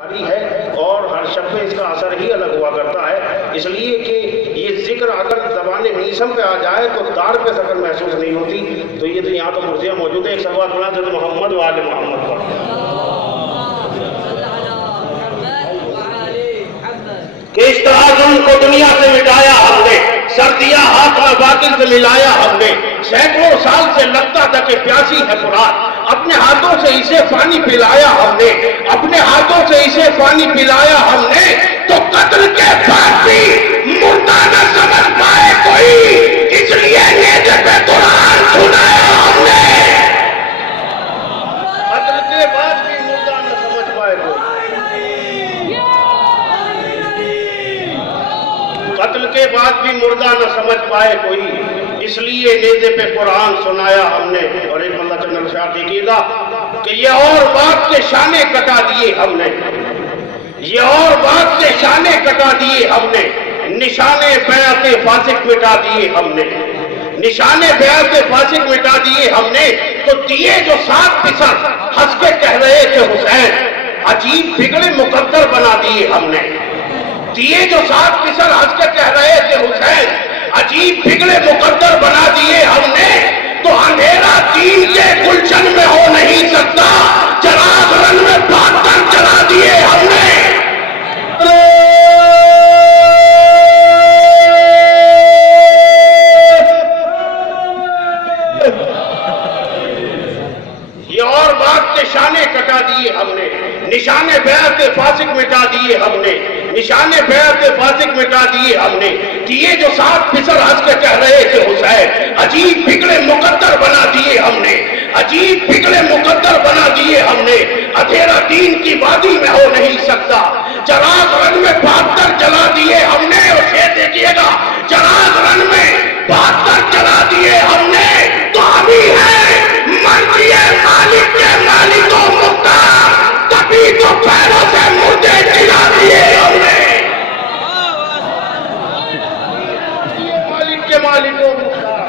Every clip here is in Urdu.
ہے اور ہر شب میں اس کا اثر ہی الگ ہوا کرتا ہے، اس لیے کہ یہ ذکر اگر زبان نیسم پہ آ جائے تو دار پہ سکن محسوس نہیں ہوتی. تو یہ تو یہاں تو مرضیاں موجود ہیں. ایک سوال سنا حضرت محمد و آل محمد پر. کہ اس طرح ظلم کو دنیا سے مٹایا ہم نے، سر دیا ہاتھ میں باطل سے ملایا ہم نے. سینکڑوں سال سے لگتا تھا کہ پیاسی ہے قرآن، اپنے ہاتھوں سے اسے پانی پلایا ہم نے، اپنے ہاتھوں سے اسے پانی پلایا ہم نے. تو قتل کے بعد بھی مردہ نہ سمجھ پائے کوئی، اس لیے نیزے پہ قرآن سنایا ہم نے. قتل کے بعد بھی مردہ نہ سمجھ پائے کوئی، قتل کے بعد بھی مردہ نہ سمجھ پائے کوئی، اس لیے نیزے پہ قرآن سنایا ہم نے. اور ایک اللہ جنرل شاہ دیکھیے گا کہ یہ اور بات کے شانے کٹا دیے ہم نے، یہ اور بات کے شانے کٹا دیے ہم نے. نشانے بیعت فاسق مٹا دیے ہم نے، نشانے بیعت فاسق مٹا دیے ہم نے. تو دیے جو 7 پسر ہنس کے کہہ رہے تھے حسین، عجیب بگڑے مقدر بنا دیے ہم نے. دیے جو 7 پسر ہنس کے کہہ رہے تھے حسین، عجیب بگڑے مقدر بنا دیے ہم نے. تو اندھیرا دین کے گلشن میں ہو نہیں سکتا، چراغ رن میں بھاگ کر جلا دیے ہم نے. یہ اور بات کے شانے کٹا دیے ہم نے، نشانے بیعت فاسق مٹا دیے ہم نے، نشانے بیعت فاسق مٹا دیے ہم نے. دیے جو 7 پسر ہنس کے کہہ رہے تھے حسین، عجیب بگڑے مقدر بنا دیے ہم نے، عجیب بگڑے مقدر بنا دیے ہم نے. اندھیرا دین کی وادی میں ہو نہیں سکتا، چراغ رن میں بھاگ کر جلا دیے ہم نے. اور شیر دیکھیے گا، چراغ رن میں بھاگ کر جلا دیے ہم نے. تو ابھی ہے مرضی مالک کے مالک و مختار، تبھی تو پیروں سے مردے جلا دیے ہم نے. مالک کے مالک و مختار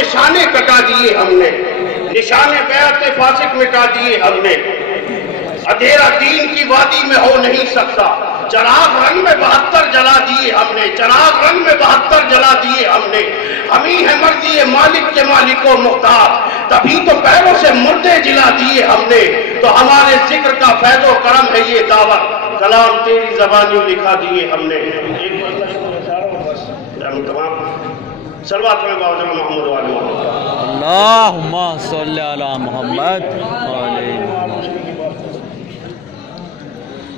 نشانے کٹا دیے ہم نے، نشانے بیعت فاسق مٹا دیے ہم نے. اندھیرا دین کی وادی میں ہو نہیں سکتا، چراغ رنگ میں 72 جلا دیے ہم نے، چراغ رنگ میں 72 جلا دیے ہم نے. ہمیں ہے مرضی مالک کے مالک و مختار، تبھی تو پیروں سے مردے جلا دیے ہم نے. تو ہمارے ذکر کا فیض و کرم ہے یہ دعوت، کلام تیری زبانی لکھا دیے ہم نے. سلوات میں باوجہ محمد و آل محمد. اللہم صلی علی محمد.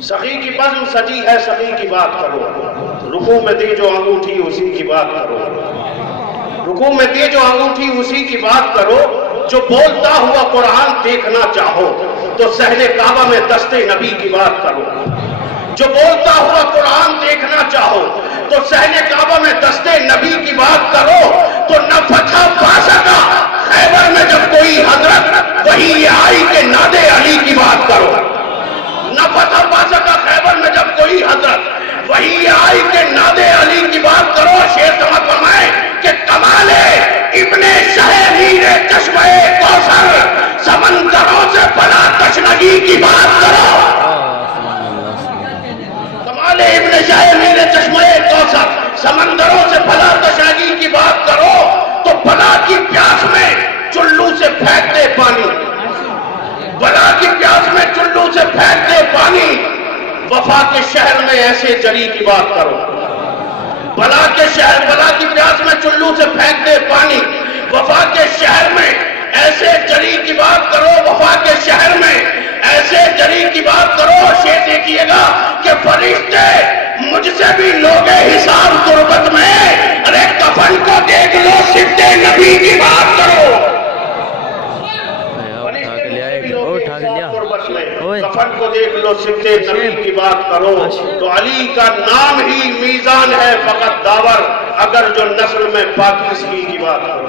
سخی کی بزم سجی ہے، سخی کی بات کرو. رکوع میں دی جو انگوٹھی اسی کی بات کرو، رکوع میں دی جو انگوٹھی اسی کی بات کرو. جو بولتا ہوا قرآن دیکھنا چاہو تو صحن کعبہ میں دست نبی کی بات کرو. جو بولتا ہوا قرآن دیکھنا چاہو تو صحن کعبہ میں دست نبی کی بات کرو. تو نہ فتح پا سکا خیبر میں جب کوئی حضرت، وہی یہ آئی کہ ناد علی کی بات کرو. نہ فتح پا سکا خیبر میں جب کوئی حضرت، وہی یہ آئی کہ ناد علی کی بات کرو. شیر سمجھ فرمائے کہ کمال ابن شہیر چشمہ کوثر، سمندروں سے بلا تشنگی کی بات کرو. ابن شاہ میرے چشمہ کوثر، سمندروں سے بھلا تشنگی کی بات کرو. تو بلا کی پیاس میں چلو سے پھینک دے پانی، بلا کی پیاس میں چلو سے پھینک دے پانی. وفا کے شہر میں ایسے جری کی بات کرو. بلا کے شہر، بلا کی پیاس میں چلو سے پھینک دے پانی. وفا کے شہر میں ایسے جری کی بات کرو، وفا کے شہر میں ایسے جری کی بات کرو. شیر دیکھیے گا کہ فرشتے مجھ سے بھی لوگے حساب تربت میں، ارے کفن کو دیکھ لو صفت نبی کی بات کرو. کفن کو دیکھ لو صفت نبی کی بات کرو. تو علی کا نام ہی میزان ہے فقط داور، اگر جو نسل میں پاکیزگی کی بات کرو.